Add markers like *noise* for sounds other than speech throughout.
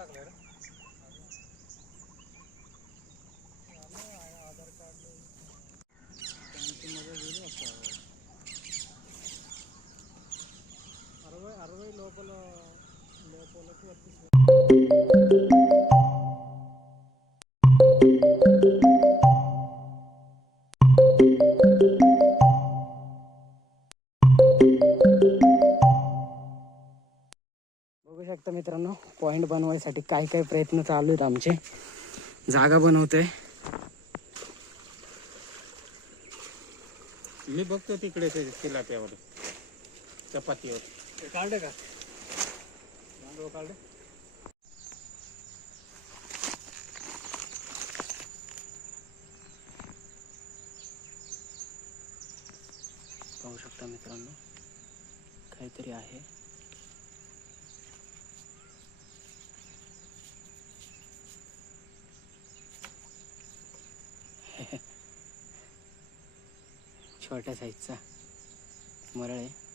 తాకలేరు Aadhaar card వీళ్ళు వస్తారు అరవై అరవై లోపల లోపలకు వర్తిస్తుంది शकता मित्रांनो पॉइंट बनवायसाठी काय काय प्रयत्न चालू आहेत आमचे? जागा बनवतोय. मी बघतो तिकडे ते तिलाप्यावर चपातीवर. काढले का? काढले. पाहू शकता मित्रांनो काहीतरी आहे. *laughs* छोट्या साईजचा मरळ आहे.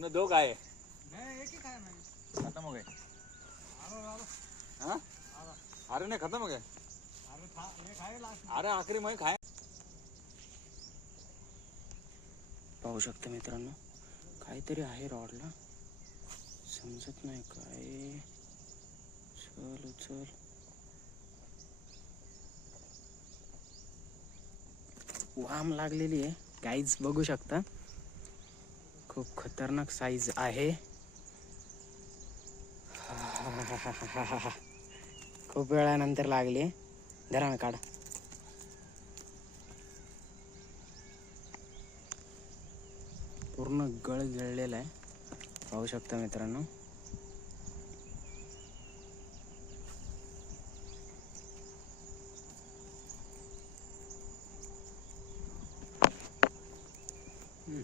तुमने दो काय खत्म हो गए. हाँ? अरे नहीं खत्म हो गए. अरे आखिरी में खाए पाहू शकता मित्रांनो काहीतरी आहे रॉडला समजत नाही काय. चल उचल वाम लागलेली आहे. गाईज बघू शकता. खूप खतरनाक साईज आहे. खूप वेळानंतर लागली. धरा ना काढा. पूर्ण गळ गिळलेला आहे. पाहू शकता मित्रांनो. हम्म.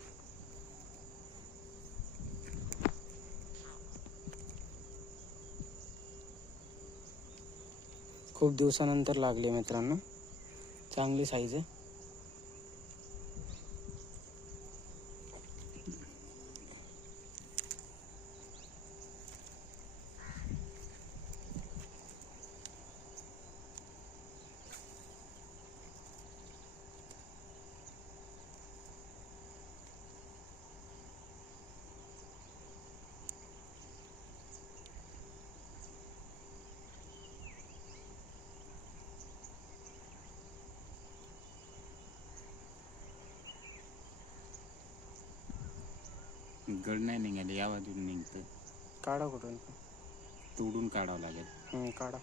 खूप दिवसानंतर लागली मित्रांनो. चांगली साईज आहे. गड नाही निघाले या बाजून निघतं काढा कुठून? तोडून काढावं लागेल. हम्म, काढा.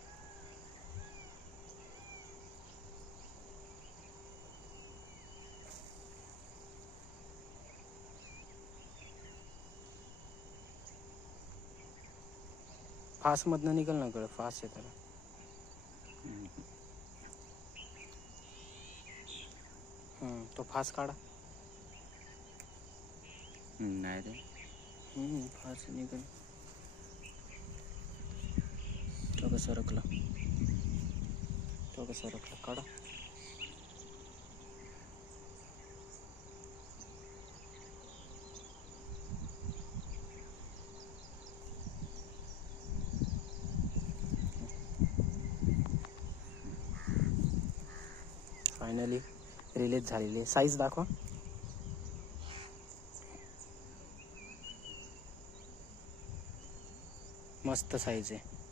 फास मधनं निघल ना गळ फास आहे त्याला. हम्म, तो फास काढा. नाही रे. हम्म, निघाल. तो कसा रखला? तो कसा रखला? काढा. फायनली रिलीज झालेली साईज दाखवा. मस्त साईज आहे.